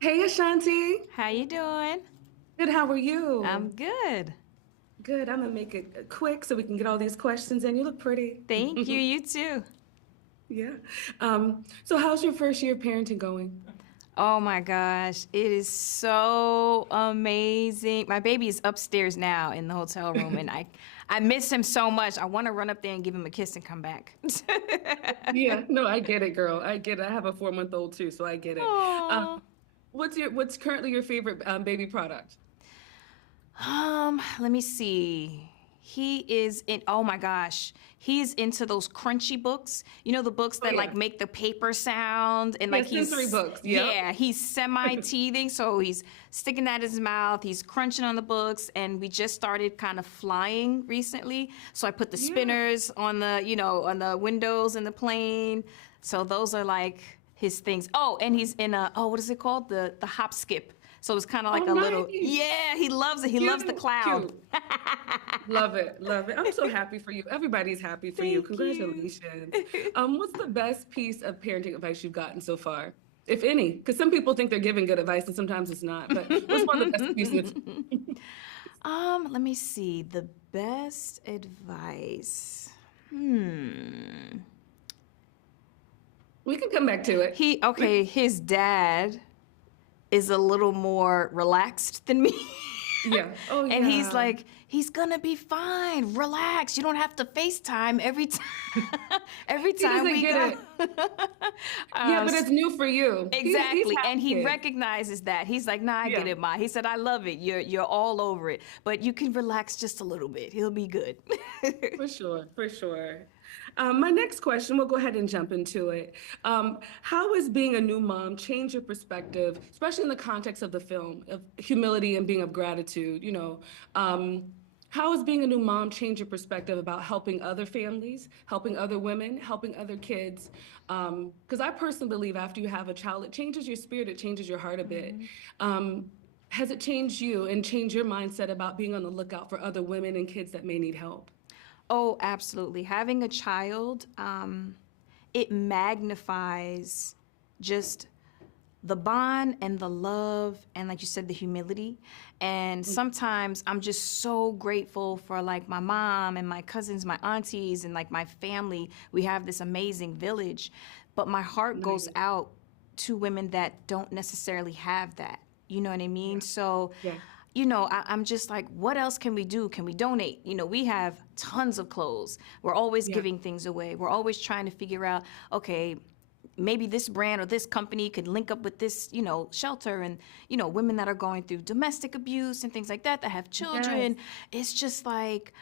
Hey Ashanti. How you doing? Good, how are you? I'm good. Good. I'm gonna make it quick so we can get all these questions in. You look pretty. Thank you. You too. Yeah. So how's your first year of parenting going? Oh my gosh, it is so amazing. My baby is upstairs now in the hotel room, and I miss him so much. I want to run up there and give him a kiss and come back. Yeah, no, I get it, girl. I get it. I have a 4-month-old too, so I get it. Oh. What's currently your favorite baby product? Let me see. He is in, oh my gosh, he's into those crunchy books. You know, the books Oh that like yeah. make the paper sound and Yeah, like sensory books. Yep. yeah, he's semi-teething. So he's sticking that in his mouth. He's crunching on the books. And we just started kind of flying recently. So I put the Yeah. spinners on on the windows in the plane. So those are like his things. Oh, and he's in what is it called? The hop skip. So it's kind of Oh, like a little, nice. yeah, he loves it. He loves the Cute. cloud. Cute. Love it. Love it. I'm so happy for you. Everybody's happy for you. Thank you. Congratulations. What's the best piece of parenting advice you've gotten so far? If any, because some people think they're giving good advice and sometimes it's not. But what's one of the best pieces? Let me see. The best advice. Hmm. We can come back to it. His dad is a little more relaxed than me. Yeah. Oh, And he's yeah. like, he's gonna be fine. Relax. You don't have to FaceTime every time. Every He time doesn't we get go. it. Yeah, but it's new for you. He's Exactly. half And he kid. recognizes that. He's like, nah, I get Yeah, it, Ma. He said, I love it. You're all over it. But you can relax just a little bit. He'll be good. for sure. For sure. My next question, we'll go ahead and jump into it. How has being a new mom changed your perspective, especially in the context of the film, of humility and being of gratitude? How has being a new mom changed your perspective about helping other families, helping other women, helping other kids? Because I personally believe after you have a child, it changes your spirit, it changes your heart a bit. Mhm. Has it changed you and changed your mindset about being on the lookout for other women and kids that may need help? Oh, absolutely. Having a child, it magnifies just the bond and the love and like you said the humility, and sometimes I'm just so grateful for like my mom and my cousins, my aunties, and like my family. We have this amazing village, but my heart goes Nice. out to women that don't necessarily have that, you know what I mean? Yeah. So Yeah. I'm just like, what else can we do? Can we donate? We have tons of clothes. We're always Yeah. giving things away. We're always trying to figure out, okay, maybe this brand or this company could link up with this, shelter, and, women that are going through domestic abuse and things like that have Yes. children. It's just like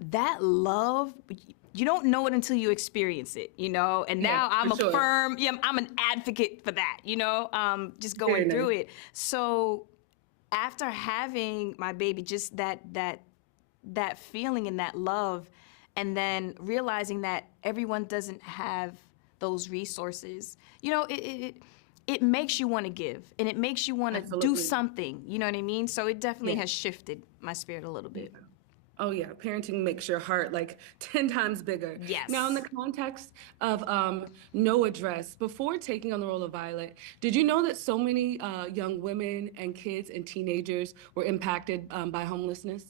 that love. You don't know it until you experience it, and Yeah, now for I'm a sure. firm, yeah, I'm an advocate for that, just Very going through nice. it. So after having my baby, just that feeling and that love, and then realizing that everyone doesn't have those resources, it makes you want to give, and it makes you want to do Absolutely. something. You know what I mean? So it definitely Yeah. has shifted my spirit a little Yeah. bit. Oh yeah, parenting makes your heart like 10 times bigger. Now, in the Yes. context of no address, before taking on the role of Violet, did you know that so many young women and kids and teenagers were impacted by homelessness?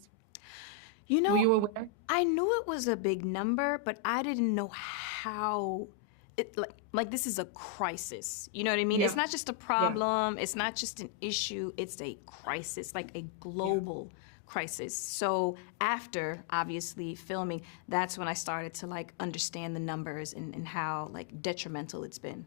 You Were know, you aware? I knew it was a big number, but I didn't know how it like this is a crisis. You know what I mean? It's Yeah. not just a Yeah. problem, it's not just an issue, it's a crisis, like a Yeah. global crisis. So after obviously filming, that's when I started to like understand the numbers and how like detrimental it's been.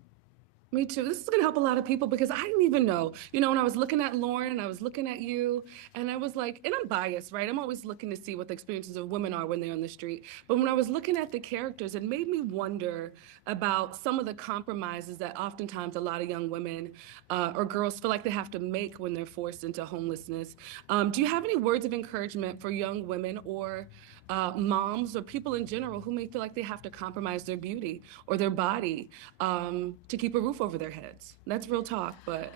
Me too. This is going to help a lot of people because I didn't even know. When I was looking at Lauren and I was looking at you, and I was like, and I'm biased, right? I'm always looking to see what the experiences of women are when they're on the street. But when I was looking at the characters, it made me wonder about some of the compromises that oftentimes a lot of young women or girls feel like they have to make when they're forced into homelessness. Do you have any words of encouragement for young women or moms or people in general who may feel like they have to compromise their beauty or their body to keep a roof over their heads? That's real talk, but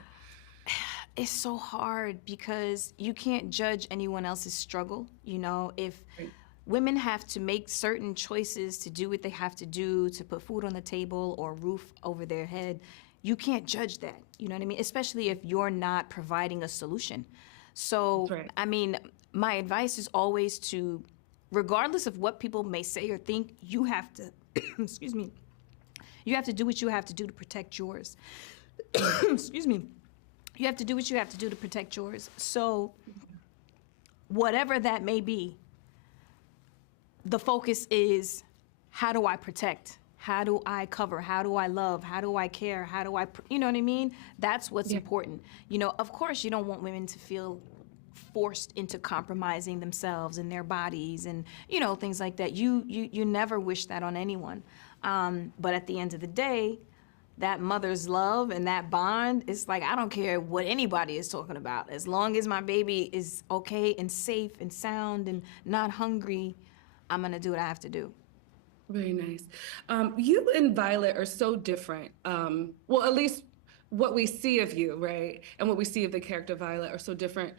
It's so hard because you can't judge anyone else's struggle. If right. women have to make certain choices to do what they have to do to put food on the table or roof over their head, you can't judge that. You know what I mean? Especially if you're not providing a solution. That's So, right. I mean, my advice is always to, regardless of what people may say or think, you have to, excuse me, you have to do what you have to do to protect yours. Excuse me. You have to do what you have to do to protect yours. So, whatever that may be, the focus is, how do I protect? How do I cover? How do I love? How do I care? How do I, you know what I mean? That's what's Yeah. important. You know, of course, you don't want women to feel forced into compromising themselves and their bodies and, you know, things like that. You never wish that on anyone. But at the end of the day, that mother's love and that bond, it's like, I don't care what anybody is talking about. As long as my baby is okay and safe and sound and not hungry, I'm going to do what I have to do. Very nice. You and Violet are so different. Well, at least what we see of you, right? And what we see of the character Violet are so different.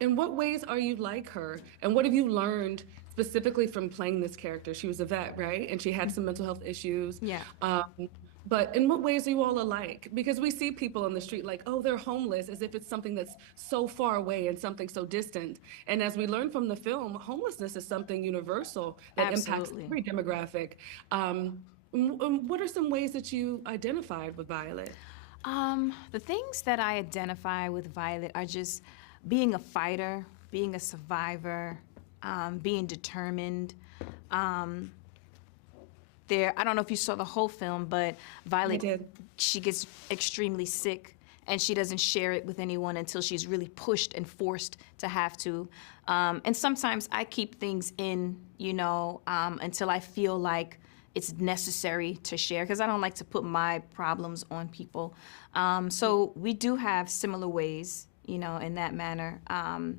In what ways are you like her? And what have you learned specifically from playing this character? She was a vet, right? And she had some mental health issues. Yeah. But in what ways are you all alike? Because we see people on the street like, oh, they're homeless, as if it's something that's so far away and something so distant. And as we learn from the film, homelessness is something universal that impacts Absolutely. every demographic. What are some ways that you identified with Violet? The things that I identify with Violet are just being a fighter, being a survivor, being determined. I don't know if you saw the whole film, but I Violet, did. she gets extremely sick and she doesn't share it with anyone until she's really pushed and forced to have to. And sometimes I keep things in, you know, until I feel like it's necessary to share because I don't like to put my problems on people. So we do have similar ways, you know, in that manner. And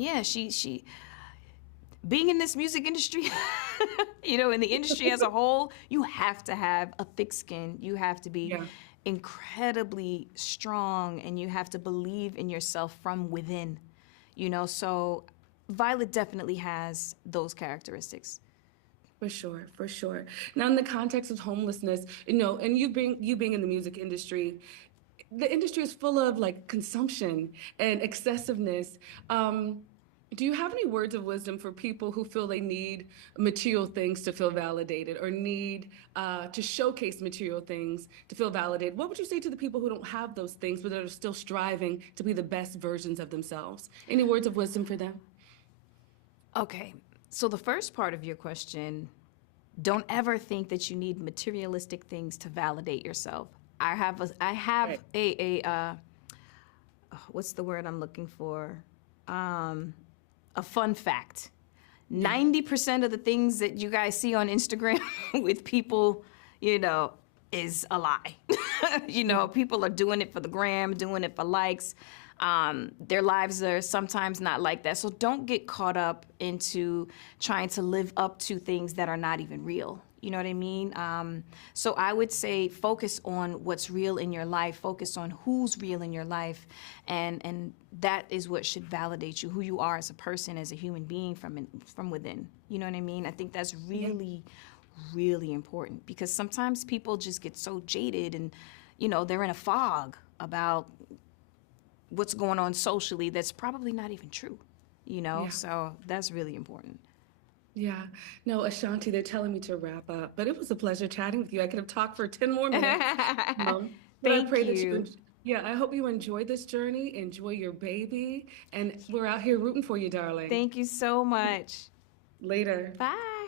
yeah, she being in this music industry, you know, in the industry as a whole, you have to have a thick skin. You have to be Yeah. incredibly strong and you have to believe in yourself from within, you know. So Violet definitely has those characteristics. For sure, for sure. Now, in the context of homelessness, and you being in the music industry, the industry is full of like consumption and excessiveness. Do you have any words of wisdom for people who feel they need material things to feel validated or need to showcase material things to feel validated? What would you say to the people who don't have those things but are still striving to be the best versions of themselves? Any words of wisdom for them? Okay, so the first part of your question, don't ever think that you need materialistic things to validate yourself. I have Right. what's the word I'm looking for? A fun fact. Yeah. 90% of the things that you guys see on Instagram with people, you know, is a lie. You know, people are doing it for the gram, doing it for likes. Their lives are sometimes not like that. So don't get caught up into trying to live up to things that are not even real. You know what I mean? So I would say focus on what's real in your life, focus on who's real in your life, and that is what should validate you, who you are as a person, as a human being from within. You know what I mean? I think that's really, really important because sometimes people just get so jaded and, you know, they're in a fog about what's going on socially that's probably not even true, you know? Yeah. So that's really important. Yeah. No, Ashanti, they're telling me to wrap up, but it was a pleasure chatting with you. I could have talked for 10 more minutes. But I Thank pray that you. yeah, I hope you enjoy this journey, enjoy your baby, and we're out here rooting for you, darling. Thank you so much. Later. Bye.